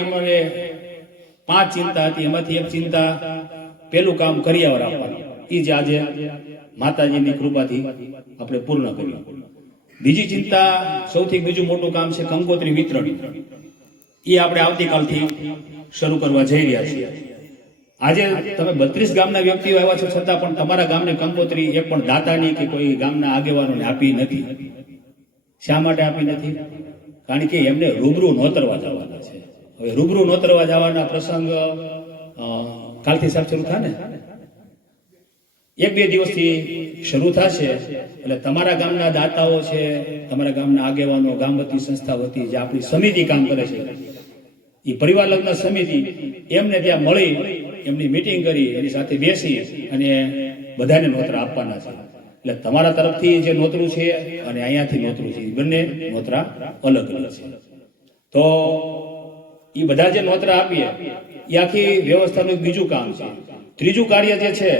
અમારે પાંચ ચિંતા હતી, એમાંથી એક ચિંતા, પેલું કામ કરિયાવર આપવાનું. એ જ આજે માતાજીની કૃપાથી આપણે પૂર્ણ કર્યું. બીજી ચિંતા, સૌથી બીજું મોટું કામ છે કંકોત્રી વિતરણ. એ આપણે આવતીકાલથી શરૂ કરવા જઈ રહ્યા છીએ. આજે તમે બત્રીસ ગામના વ્યક્તિઓ આવ્યા છો, છતાં પણ તમારા ગામને કંકોત્રી એક પણ દાતાની કે કોઈ ગામના આગેવાનોને આપી નથી. શા માટે આપી નથી? કારણ કે એમને રૂબરૂ નોતરવા જવાના છે. હવે રૂબરૂ નોતરવા જવાના પ્રસંગ કાલથી સાહેબ શરૂ થાય ને એક બે દિવસથી શરૂ થશે. એટલે તમારા ગામના દાતાઓ છે, તમારા ગામના આગેવાનો ગામ વતી સંસ્થા વતી જે આપણી સમિતિ કામ કરે છે, એ પરિવાર લગ્ન સમિતિ, એમને ત્યાં મળી, એમની મિટિંગ કરી, એની સાથે બેસી અને બધાને નોતરા આપવાના છે. એટલે તમારા તરફથી જે નોતરું છે અને અહીંયાથી નોતરું છે બંને નોતરા અલગ અલગ છે. તો એ બધા જે નોતરા આપીએ એ આખી વ્યવસ્થાનું એક બીજું કામ છે. ત્રીજું કાર્ય જે છે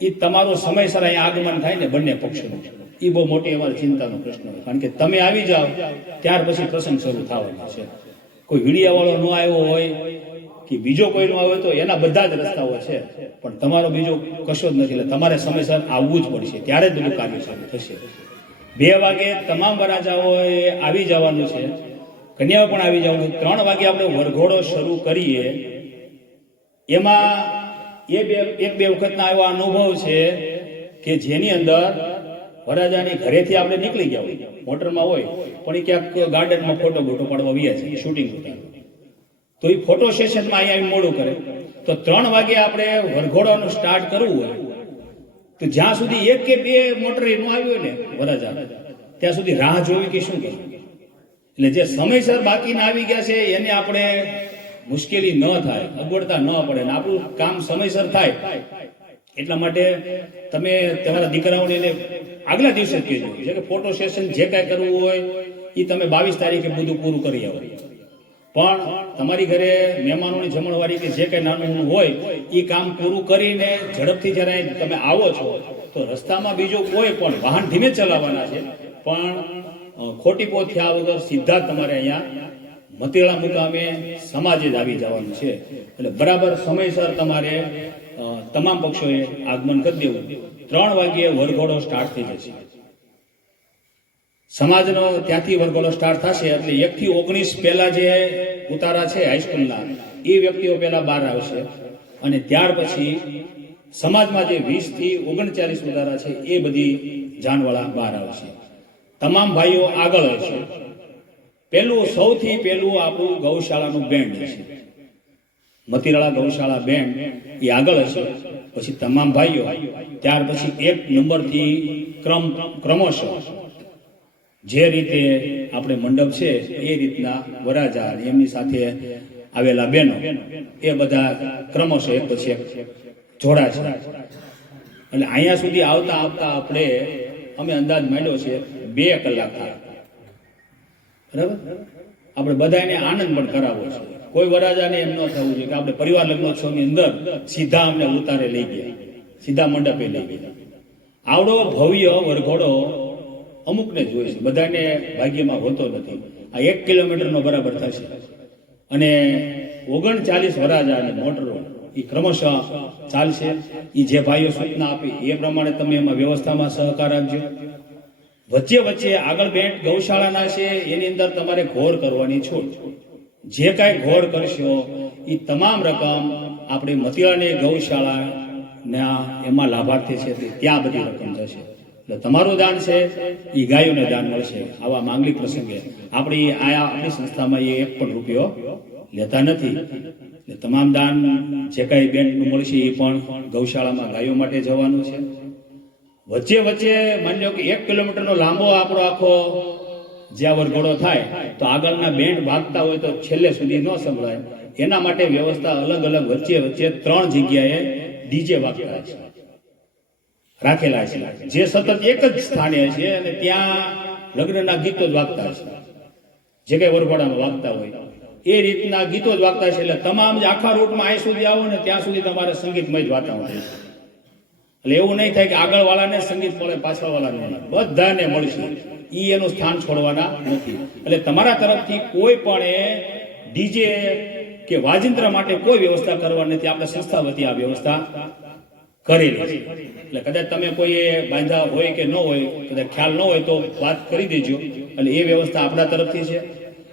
એ તમારો સમયસર અહીંયા આગમન થાય ને બંને પક્ષોનું. એ બહુ મોટી અમારી ચિંતાનો પ્રશ્ન કારણ કે તમે આવી જાઓ, ત્યાર પછી પ્રસંગ શરૂ થવાનો છે. કોઈ વીડિયાવાળો ન આવ્યો હોય, કે બીજો કોઈ નો આવ્યો તો એના બધા જ રસ્તાઓ છે. પણ તમારો બીજો કશો જ નથી, એટલે તમારે સમયસર આવવું જ પડશે. ત્યારે જ બધું કાર્ય શરૂ થશે. બે વાગે તમામ વરાજાઓએ આવી જવાનું છે. કન્યાઓ પણ આવી જવાનું ત્રણ વાગે આપણે વરઘોડો શરૂ કરીએ. એમાં એ બે, એક બે વખતના એવા અનુભવ છે કે જેની અંદર વરાજાની ઘરેથી આપણે નીકળી ગયા હોય, મોટરમાં હોય, પણ એ ક્યાંક ગાર્ડનમાં ફોટો બોટો પાડવા વ્યા છે શૂટિંગ ઉતારવા તો એ ફોટો સેશનમાં અહીંયા આવી મોડું કરે. તો ત્રણ વાગે આપણે વરઘોડાનું સ્ટાર્ટ કરવું હોય, તો જ્યાં સુધી એક કે બે મોટર એનું આવ્યું હોય ને વરાજા ત્યાં સુધી રાહ જોવી કે શું કરવું? એટલે જે સમયસર બાકીના આવી ગયા છે, એને આપણે મુશ્કેલી ન થાય, અગવડતા ન પડે ને આપણું કામ સમયસર થાય. એટલા માટે તમે તમારા દીકરાઓને એને આગલા દિવસે કહેજો છે કે ફોટો સેશન જે કાંઈ કરવું હોય એ તમે બાવીસ તારીખે બધું પૂરું કરી આવો. પણ તમારી ઘરે મહેમાનોની જમણવારી કે જે કાંઈ નાનું હોય એ કામ પૂરું કરીને ઝડપથી જ્યારે તમે આવો છો, તો રસ્તામાં બીજો કોઈ પણ વાહન ધીમે ચલાવવાના છે. પણ ખોટી પોત થયા વગર સીધા તમારે અહીંયા મતેળા મુકામે સમાજે જ આવી જવાનું છે. એટલે બરાબર સમયસર તમારે તમામ પક્ષોએ આગમન કરી દેવું. ત્રણ વાગ્યે વરઘોડો સ્ટાર્ટ થઈ જશે. સમાજનો ત્યાંથી વરઘોડો સ્ટાર્ટ થશે એટલે એક થી ઓગણીસ પહેલા જે ઉતારા છે હાઈસ્કૂલના એ વ્યક્તિઓ પહેલા બહાર આવશે. અને ત્યાર પછી સમાજમાં જે વીસથી ઓગણચાલીસ ઉતારા છે એ બધી જાનવાળા બહાર આવશે. તમામ ભાઈઓ આગળ હશે. પહેલું સૌથી પહેલું આપણું ગૌશાળાનું બેન્ડ છે. મતિરાળા ગૌશાળા બેન્ડ એ આગળ હશે. પછી તમામ ભાઈઓ, ત્યાર પછી એક નંબરથી ક્રમ, ક્રમશઃ જે રીતે આપણે મંડપ છે, એ રીતના વરાજા એમની સાથે આવેલા બહેનો એ બધા ક્રમશઃ એક પછી એક જોડા છે. એટલે અહીંયા સુધી આવતા આવતા આપણે અમે અંદાજ માંડ્યો છે બે કલાક બરાબર? આપણે બધાને આનંદ પણ કરાવવો છે. કોઈ વરાજાને એમ ન થવું જોઈએ કે આપણે પરિવાર લગ્નોત્સવની અંદર સીધા અમને ઉતારે લઈ ગયા. સીધા મંડપે લઈ ગયા. આવડો, ભવ્ય વરઘોડો અમુકને જોઈએ છે. બધાને ભાગ્યમાં હોતો નથી. આ એક કિલોમીટરનો બરાબર થશે. અને ઓગણચાલીસ વરાજા અને મોટરો એ ક્રમશઃ ચાલશે. એ જે ભાઈઓ સૂચના આપી એ પ્રમાણે તમે એમાં વ્યવસ્થામાં સહકાર આપજો. વચ્ચે વચ્ચે આગળ બેન્ટ ગૌશાળાના છે, એની અંદર તમારે ઘોર કરવાની છૂટ. જે કાંઈ ઘોર કરશો એ તમામ રકમ આપણી મતિયાની ગૌશાળા ના એમાં લાભાર્થી છે તે ત્યાં બધી રકમ જશે. એટલે તમારું દાન છે એ ગાયોને દાન મળશે. આવા માંગલિક પ્રસંગે આપણી આયા આપણી સંસ્થામાં એ એક પણ રૂપિયો લેતા નથી. તમામ દાન જે કાંઈ બેન્ડનું મળશે એ પણ ગૌશાળામાં ગાયો માટે જવાનું છે. વચ્ચે વચ્ચે માની લો કે એક કિલોમીટરનો લાંબો આપણો આખો જ્યાં વરઘોડો થાય, તો આગળના બેન્ડ વાગતા હોય તો છેલ્લે સુધી ન સંભળાય. એના માટે વ્યવસ્થા અલગ અલગ વચ્ચે વચ્ચે ત્રણ જગ્યાએ ડીજે વાગતા છે. રાખેલા છે. જે સતત એક જ સ્થાને છે અને ત્યાં લગ્નના ગીતો જ વાગતા છે. જે કઈ વરઘોડામાં વાગતા હોય. એ રીતના ગીતો જ વાગતા છે. એટલે તમામ આખા રૂટમાં અહીં સુધી આવો ને ત્યાં સુધી તમારે સંગીતમય જ વાતાવરણ છે એટલે એવું નહીં થાય કે આગળ વાળાને સંગીત મળે પાછળ વાળાને મળે. બધાને મળશે. એ એનું સ્થાન છોડવાના નથી. એટલે તમારા તરફથી કોઈ પણ એ ડીજે કે વાજિંત્ર માટે કોઈ વ્યવસ્થા કરવા નથી. આપણે સંસ્થા વતી આ વ્યવસ્થા કરેલી એટલે કદાચ તમે કોઈ બાંધા હોય કે ન હોય, કદાચ ખ્યાલ ન હોય તો વાત કરી દેજો. એટલે એ વ્યવસ્થા આપણા તરફથી છે.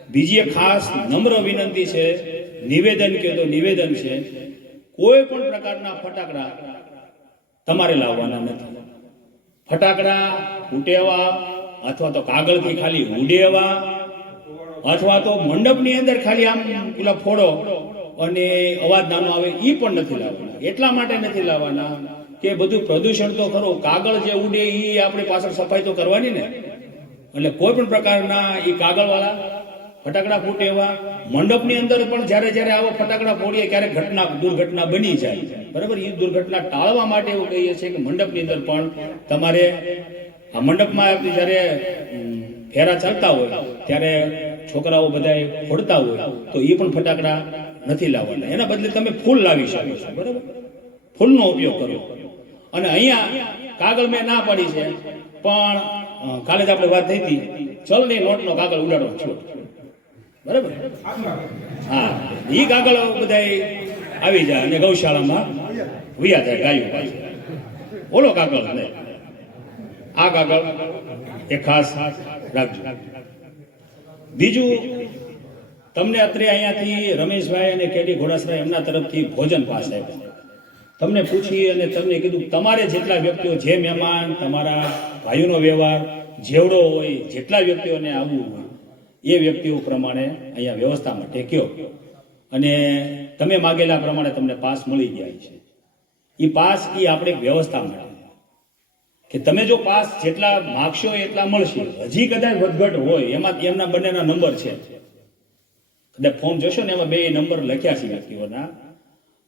બીજી એક ખાસ નમ્ર વિનંતી છે, નિવેદન કે તો નિવેદન છે. કોઈ પણ પ્રકારના ફટાકડા તમારે લાવવાના નથી. ફટાકડા ઉટેવા અથવા તો કાગળથી ખાલી ઉડેવા અથવા તો મંડપની અંદર ખાલી આમ પેલા ફોડો અને અવાજ નાનો આવે એ પણ નથી લાવવાના. એટલા માટે નથી લાવવાના કે બધું પ્રદૂષણ તો ખરું, કાગળ જે ઉડે એ આપણી પાછળ સફાઈ તો કરવાની ને. એટલે કોઈ પણ પ્રકારના એ કાગળવાળા ફટાકડા ફૂટે એવા. મંડપની અંદર પણ જ્યારે જ્યારે આવો ફટાકડા ફોડીએ ક્યારેક ઘટના દુર્ઘટના બની જાય. બરાબર? એ દુર્ઘટના ટાળવા માટે એવું કહીએ છીએ કે મંડપની અંદર પણ તમારે આ મંડપમાં જ્યારે ફેરા ચાલતા હોય, ત્યારે છોકરાઓ બધા ફોડતા હોય, તો એ પણ ફટાકડા નથી લાવવાના. એના બદલે તમે ફૂલ લાવી શકો છો. બરાબર? ફૂલનો ઉપયોગ કરો. અને અહીંયા કાગળ મેં ના પાડી છે, પણ કાલે જ આપણે વાત થઈ હતી. ચલની નોટનો કાગળ ઉડાડો છો. બરાબર? હા. એ કાગળ બધા આવી જાય અને ગૌશાળામાં વિયા થાય ગાયું પાછું. ઓલો કાગળ ને. આ કાગળ એ ખાસ રાખજો. બીજું, તમને અત્રે અહીંયાથી રમેશભાઈ અને કેડી ઘોડાસરા એમના તરફથી ભોજન પાસ આપ્યા. તમને પૂછી અને તમને કીધું, તમારે જેટલા વ્યક્તિઓ, જે મહેમાન, તમારા ભાઈઓનો વ્યવહાર, જેવડો હોય, જેટલા વ્યક્તિઓને આવવું હોય એ વ્યક્તિઓ પ્રમાણે અહીંયા વ્યવસ્થા માટે કયો અને તમે માગેલા પ્રમાણે તમને પાસ મળી જાય છે. એ પાસ એ આપણે વ્યવસ્થા મળે કે તમે જો પાસ જેટલા માગશો એટલા મળશે. હજી કદાચ વધઘટ હોય, એમાં એમના બંનેના નંબર છે. કદાચ ફોર્મ જોશો ને એમાં બે નંબર લખ્યા છે વ્યક્તિઓના.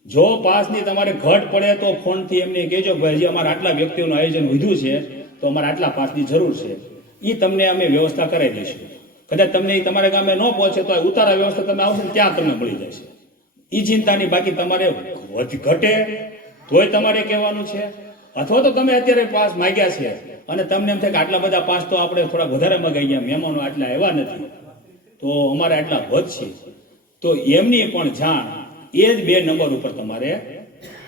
જો પાસની તમારે ઘટ પડે તો ફોનથી એમને કહેજો કે ભાઈ હજી અમારે આટલા વ્યક્તિઓનું આયોજન વધ્યું છે, તો અમારે આટલા પાસની જરૂર છે. એ તમને અમે વ્યવસ્થા કરાવી દઈશું. કદાચ તમને એ તમારા ગામે ન પહોંચે તો ઉતારા વ્યવસ્થા તમે આવશો ત્યાં તમને મળી જશે. એ ચિંતાની બાકી તમારે વધ- ઘટે, તોય તમારે કહેવાનું છે. અથવા તો તમે અત્યારે પાસ માગ્યા છે અને તમને એમ થાય કે આટલા બધા પાસ તો આપણે થોડા વધારે મગાઈ ગયા, મહેમાનો આટલા એવા નથી. તો અમારે આટલા વધશે તો એમની પણ જાણ એ જ બે નંબર ઉપર તમારે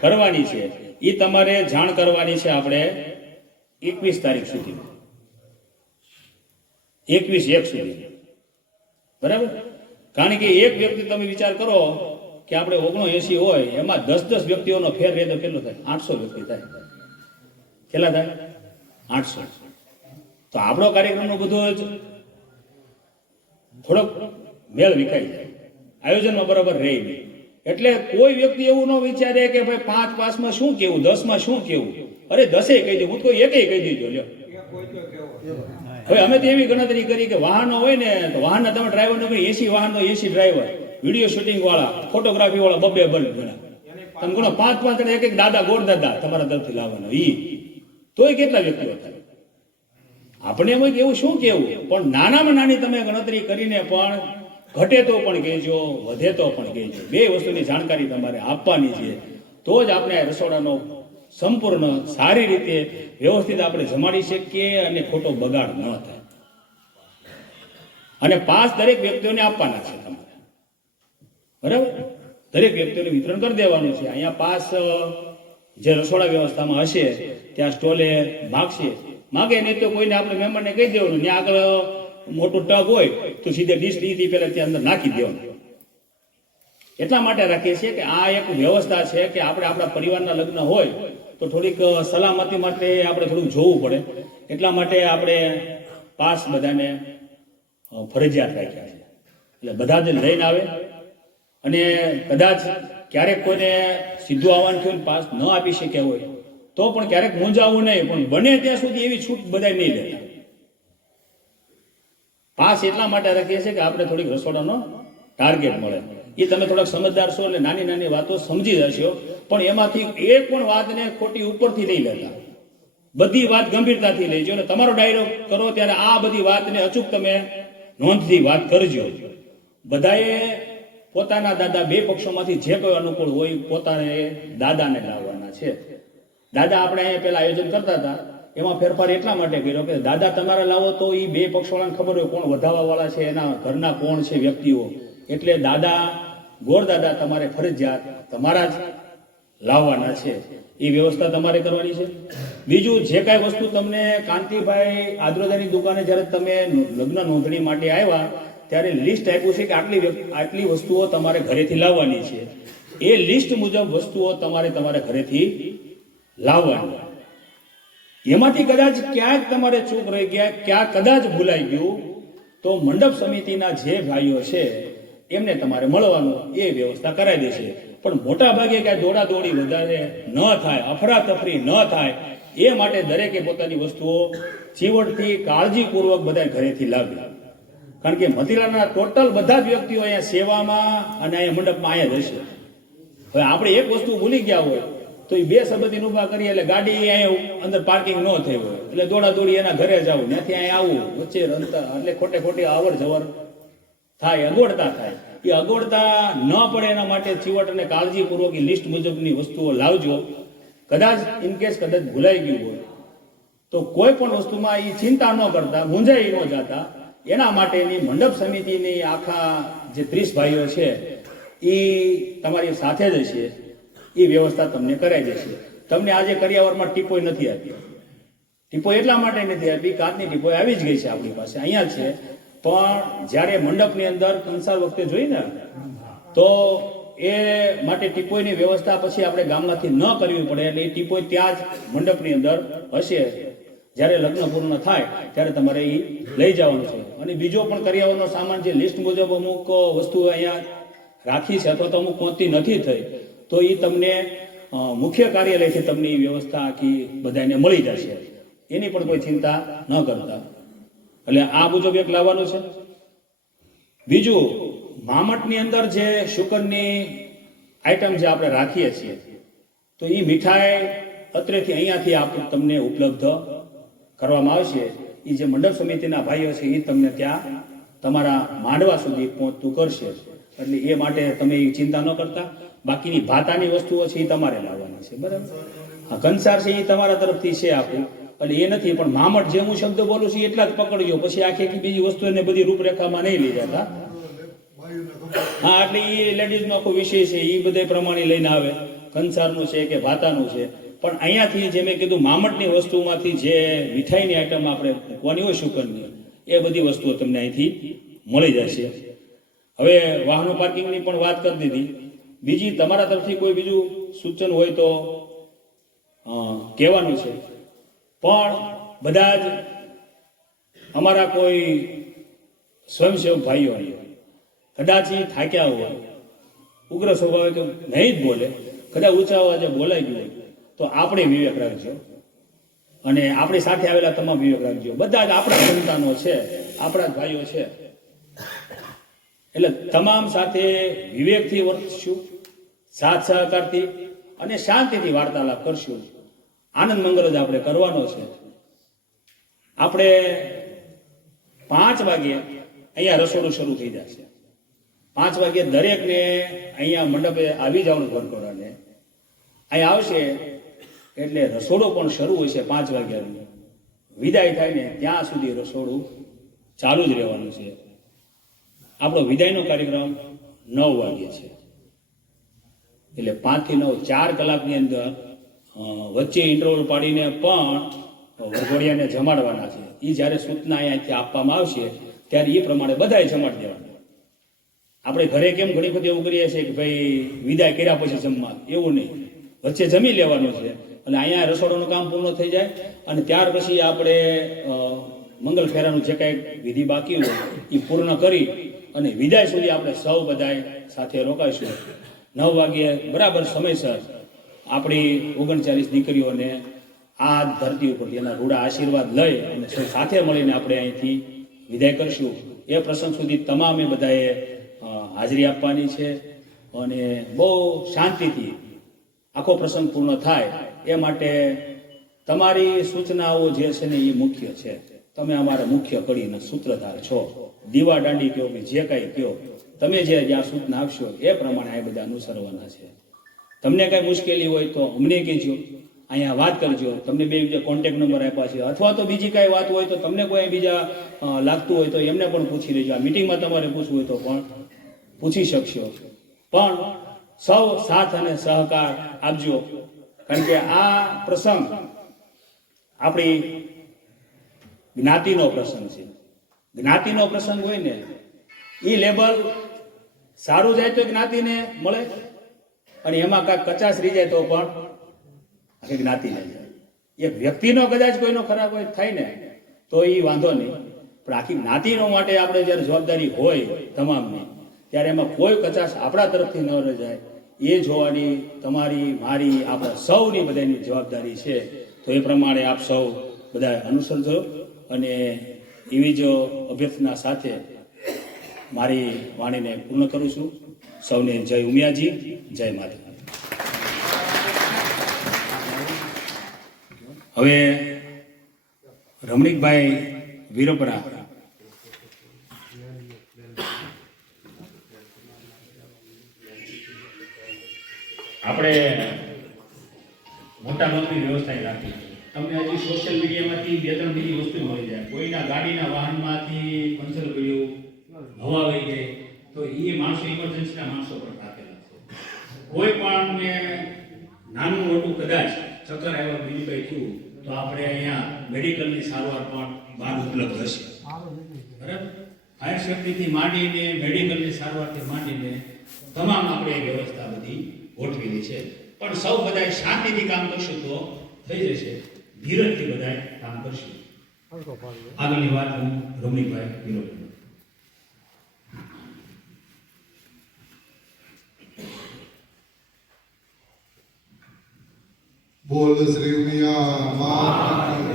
કરવાની છે. એ તમારે જાણ કરવાની છે આપણે એકવીસ તારીખ સુધી એકવીસ એક સુધી બરાબર? કારણ કે એક વ્યક્તિ તમે વિચાર કરો કે આપણે ઓગણો એસી હોય, એમાં દસ દસ વ્યક્તિઓનો ફેર રહે કેટલો થાય? આઠસો વ્યક્તિ થાય. કેટલા થાય? આઠસો તો આપણો કાર્યક્રમનો બધો જ થોડોક મેળ વિખાઈ જાય. આયોજનમાં બરાબર રહે નહીં. એટલે કોઈ વ્યક્તિ એવું ન વિચારે કે ભાઈ પાંચ પાંચમાં શું કેવું, દસમાં શું કેવું? અરે દસે કહી દઉં હું તો એકેય કહી દીધો, લ્યો. હવે અમે તો એવી ગણતરી કરી કે વાહનો હોય ને, તો વાહનના તમે ડ્રાઈવર તમે એસી વાહનનો એસી ડ્રાઈવર વીડિયો શૂટિંગ વાળા ફોટોગ્રાફી વાળા બબે બન ગણા તમે ગણો પાંચ પાંચ એક એક દાદા ગોળ દાદા તમારા તરફથી લાવવાનો, ઈ. તોય કેટલા વ્યક્તિઓ થાય? આપણે એમ એવું શું કેવું? પણ નાનામાં નાની તમે ગણતરી કરીને પણ ઘટે તો પણ કહેજો, વધે તો પણ કહેજો. બે વસ્તુની જાણકારી તમારે આપવાની છે. તો જ આપણે રસોડાનો સંપૂર્ણ સારી રીતે વ્યવસ્થિત આપણે જમાડી શકીએ અને ખોટો બગાડ ન થાય. અને પાસ દરેક વ્યક્તિઓને આપવાના છે તમારે. બરાબર? દરેક વ્યક્તિઓને વિતરણ કરી દેવાનું છે. અહીંયા પાસ જે રસોડા વ્યવસ્થામાં હશે, ત્યાં સ્ટોલે માગશે. માગે નહીં તો કોઈને આપણે મહેમાનને કહી દેવાનું. ત્યાં આગળ મોટું ટબ હોય, તો સીધે ડીશ દીધી પહેલાં ત્યાં અંદર નાખી દેવાનું. એટલા માટે રાખીએ છીએ કે આ એક વ્યવસ્થા છે કે આપણે આપણા પરિવારના લગ્ન હોય તો થોડીક સલામતી માટે આપણે થોડુંક જોવું પડે. એટલા માટે આપણે પાસ બધાને ફરજિયાત રાખ્યા છે. એટલે બધા જ લઈને આવે. અને કદાચ ક્યારેક કોઈને સીધું આવવાનું થયું પાસ ન આપી શક્યા હોય, તો પણ ક્યારેક મૂંઝાવું નહીં, પણ બને ત્યાં સુધી એવી છૂટ બધા નહીં લેતા પાસ એટલા માટે રાખીએ છીએ કે આપણે થોડીક રસોડાનો ટાર્ગેટ મળે. એ તમે થોડાક સમજદાર છો એટલે નાની નાની વાતો સમજી જશો. પણ એમાંથી એક પણ વાતને ખોટી ઉપરથી નહીં લેતા. બધી વાત ગંભીરતાથી લેજો અને તમારો ડાયરો કરો ત્યારે આ બધી વાતને અચૂક તમે નોંધથી વાત કરજો. બધાએ પોતાના દાદા બે પક્ષોમાંથી જે કોઈ અનુકૂળ હોય પોતાને દાદાને લાવવાના છે. દાદા આપણે અહીંયા પેલા આયોજન કરતા હતા. એમાં ફેરફાર એટલા માટે કર્યો કે દાદા તમારે લાવો તો એ બે પક્ષવાળાને ખબર હોય કોણ વધાવાવાળા છે, એના ઘરના કોણ છે વ્યક્તિઓ. એટલે દાદા ગોરદાદા તમારે ફરજિયાત તમારા જ લાવવાના છે. એ વ્યવસ્થા તમારે કરવાની છે. બીજું જે કાંઈ વસ્તુ તમને કાંતિભાઈ આદ્રોદાની દુકાને જ્યારે તમે લગ્ન નોંધણી માટે આવ્યા, ત્યારે લિસ્ટ આપ્યું છે કે આટલી આટલી વસ્તુઓ તમારે ઘરેથી લાવવાની છે. એ લિસ્ટ મુજબ વસ્તુઓ તમારે તમારા ઘરેથી લાવવાની. એમાંથી કદાચ ક્યાંક તમારે ચૂક રહી ગયા ક્યાં કદાચ ભૂલાઈ ગયું, તો મંડપ સમિતિના જે ભાઈઓ છે એમને તમારે મળવાનું એ વ્યવસ્થા કરાવી દેશે. પણ મોટા ભાગે કાંઈ દોડાદોડી વધારે ન થાય, અફરાતફરી ન થાય, એ માટે દરેકે પોતાની વસ્તુઓ ચીવટથી કાળજીપૂર્વક બધા ઘરેથી લાવી કારણ કે મતિલાના ટોટલ બધા જ વ્યક્તિઓ અહીંયા સેવામાં અને અહીંયા મંડપમાં અહીંયા જશે હવે આપણે એક વસ્તુ ભૂલી ગયા હોય, તો એ બે સંબંધી ઊભા કરીએ એટલે ગાડી અહીંયા અંદર પાર્કિંગ ન થઈ હોય. એટલે દોડા દોડી એના ઘરે જવું ત્યાંથી અહીંયા આવવું વચ્ચે અંતર, એટલે ખોટે ખોટી અવર જવર થાય અગવડતા થાય. એ અગવડતા ન પડે એના માટે ચીવટ અને કાળજીપૂર્વક એ લિસ્ટ મુજબની વસ્તુઓ લાવજો. કદાચ ઇન કેસ કદાચ ભૂલાઈ ગયું હોય, તો કોઈ પણ વસ્તુમાં એ ચિંતા ન કરતા મૂંઝાઈ ન જતા. એના માટેની મંડપ સમિતિની આખા જે ત્રીસ ભાઈઓ છે એ તમારી સાથે જ છે એ વ્યવસ્થા તમને કરાઈ જશે તમને આજે કરિયાવરમાં ટીપોય નથી આપી. ટીપો એટલા માટે નથી આપી, કાચની ટીપો આવી જ ગઈ છે આપણી પાસે. અહીંયા છે. પણ જ્યારે મંડપની અંદર કંસાર વખતે જોઈ ને તો એ માટે ટીપોઈની વ્યવસ્થા પછી આપણે ગામમાંથી ન કરવી પડે, એટલે એ ટીપોઈ ત્યાં જ મંડપની અંદર હશે. જ્યારે લગ્ન પૂર્ણ થાય, ત્યારે તમારે એ લઈ જવાનું છે. અને બીજો પણ કર્યાવરનો સામાન જે લિસ્ટ મુજબ અમુક વસ્તુઓ અહીંયા રાખી છે, અથવા તો અમુક પહોંચતી નથી થઈ, તો એ તમને મુખ્ય કાર્યાલયથી તમને એ વ્યવસ્થા આખી બધાને મળી જશે. એની પણ કોઈ ચિંતા ન કરતા. એટલે આ મુજબ એક લાવવાનું છે. બીજું, મામટની અંદર જે શુકરની આઈટમ જે આપણે રાખીએ છીએ, તો એ મીઠાઈ અત્રેથી અહીંયાથી આપ તમને ઉપલબ્ધ કરવામાં આવશે. એ જે મંડપ સમિતિના ભાઈઓ છે એ તમને ત્યાં તમારા માંડવા સુધી પહોંચતું કરશે. એટલે એ માટે તમે એ ચિંતા ન કરતા. બાકીની ભાતાની વસ્તુઓ છે એ તમારે લાવવાની છે. બરાબર? આ કંસાર છે એ તમારા તરફથી છે આપણું. એટલે એ નથી, પણ મામટ જે હું શબ્દ બોલું છું, એટલા જ પકડ્યો. પછી આખી બીજી વસ્તુને બધી રૂપરેખામાં નહીં લઈ જતા હા, એટલે એ લેડીઝનો આખો વિષય છે, એ બધે પ્રમાણે લઈને આવે. કંસારનું છે કે ભાતાનું છે. પણ અહીંયાથી જે મેં કીધું, મામટની વસ્તુમાંથી જે મીઠાઈની આઈટમ આપણે મૂકવાની હોય શુકરની એ બધી વસ્તુઓ તમને અહીંથી મળી જશે. હવે વાહનો પાર્કિંગની પણ વાત કરી દીધી. બીજી તમારા તરફથી કોઈ બીજું સૂચન હોય તો કહેવાનું છે. પણ બધા જ અમારા કોઈ સ્વયંસેવક ભાઈઓ કદાચ ઈ થાક્યા હોય, ઉગ્ર સ્વભાવે કે નહીં જ બોલે, કદાચ ઊંચા અવાજે બોલાઈ ગયું તો આપણે વિવેક રાખજો. અને આપણી સાથે આવેલા તમામ વિવેક રાખજો. બધા જ આપણા સંતાનો છે, આપણા જ ભાઈઓ છે. એટલે તમામ સાથે વિવેકથી વર્તશું, સાથ સહકારથી અને શાંતિથી વાર્તાલાપ કરશું. આનંદ મંગલ જ આપણે કરવાનો છે. આપણે પાંચ વાગે અહીંયા રસોડું શરૂ થઈ જશે પાંચ વાગે દરેકને અહીંયા મંડપે આવી જવાનું ઘરકોડાને અહીંયા આવશે એટલે રસોડો પણ શરૂ હોય છે પાંચ વાગ્યાનું. વિદાય થાય ને ત્યાં સુધી રસોડું ચાલુ જ રહેવાનું છે. આપણો વિદાયનો કાર્યક્રમ નવ વાગે છે. એટલે પાંચથી નવ, ચાર કલાકની અંદર વચ્ચે ઇન્ટરવલ પાડીને પણ વરઘોડિયાને જમાડવાના છે. એ જ્યારે સૂચના અહીંયાથી આપવામાં આવશે, ત્યારે એ પ્રમાણે બધાએ જમાડી દેવાના. આપણે ઘરે કેમ ઘણી વખત એવું કરીએ છીએ કે ભાઈ, વિદાય કર્યા પછી જમવા. એવું નહીં. વચ્ચે જમી લેવાનું છે અને અહીંયા રસોડાનું કામ પૂર્ણ થઈ જાય અને ત્યાર પછી આપણે મંગલ ફેરાનું જે કાંઈ વિધિ બાકી હોય એ પૂર્ણ કરી અને વિદાય સુધી આપણે સૌ બધાય સાથે રોકાઈશું. નવ વાગ્યે બરાબર સમયસર આપણી ઓગણચાલીસ દીકરીઓને આ ધરતી ઉપરથી એના રૂડા આશીર્વાદ લઈ અને સાથે મળીને આપણે અહીંથી વિદાય કરશું. એ પ્રસંગ સુધી તમામે બધાએ હાજરી આપવાની છે અને બહુ શાંતિથી આખો પ્રસંગ પૂર્ણ થાય એ માટે તમારી સૂચનાઓ જે છે ને એ મુખ્ય છે. તમે અમારા મુખ્ય કડીના સૂત્રધાર છો. દીવા દાંડી કહો કે જે કાંઈ કહો તમે જે જ્યાં સૂચના આપશો એ પ્રમાણે આ બધા અનુસરવાના છે. તમને કાંઈ મુશ્કેલી હોય તો અમને કહેજો. અહીંયા વાત કરજો. તમને બે બીજા કોન્ટેક્ટ નંબર આપ્યા છે. અથવા તો બીજી કાંઈ વાત હોય તો તમને કોઈ બીજા લાગતું હોય તો એમને પણ પૂછી લેજો. આ મિટિંગમાં તમારે પૂછવું હોય તો પણ પૂછી શકશો. પણ સૌ સાથ અને સહકાર આપજો. કારણ કે આ પ્રસંગ આપણી જ્ઞાતિનો પ્રસંગ છે. જ્ઞાતિનો પ્રસંગ હોય ને એ લેબલ સારું જાય તો જ્ઞાતિને મળે. અને એમાં કાંઈક કચાશ રહી જાય તો પણ આખી લઈ જાય એક વ્યક્તિનો કદાચ કોઈનો ખરાબ હોય થાય ને, તો એ વાંધો નહીં. પણ આખી જ્ઞાતિનો માટે આપણે જ્યારે જવાબદારી હોય તમામની, ત્યારે એમાં કોઈ કચાશ આપણા તરફથી ન રહી જાય. એ જોવાની તમારી, મારી, આપણા સૌની બધાની જવાબદારી છે. તો એ પ્રમાણે આપ સૌ બધા અનુસરજો અને એવી જ અભ્યર્થના સાથે મારી વાણીને પૂર્ણ કરું છું. સૌને જય ઉમિયાજી, જય માતા હવે રમણીકભાઈ વીરપરા. આપણે મોટા ભાગની વ્યવસ્થા રાખી. તમને હજી સોશિયલ મીડિયામાંથી બે ત્રણ બીજી વસ્તુ મળી જાય. કોઈના ગાડીના વાહનમાંથી પંચર ગયું હવા વહી ગઈ તો એ માણસો ઇમરજન્સીના માણસો પણ રાખેલા છે. કોઈ પણ નાનું મોટું કદાચ ચક્કર આવ્યા બીજું કંઈ થયું, તો આપણે અહીંયા મેડિકલની સારવાર પણ બહાર ઉપલબ્ધ હશે. બરાબર? ફાયર સેફ્ટીથી માંડીને મેડિકલની સારવારથી માંડીને તમામ આપણે વ્યવસ્થા બધી ગોઠવેલી છે. પણ સૌ બધાએ શાંતિથી કામ કરશું તો થઈ જશે. ધીરજથી બધાએ કામ કરશું. આગળની વાત હું રમણીભાઈ વિરોધ બોલ શ્રી ઉમિયા માતા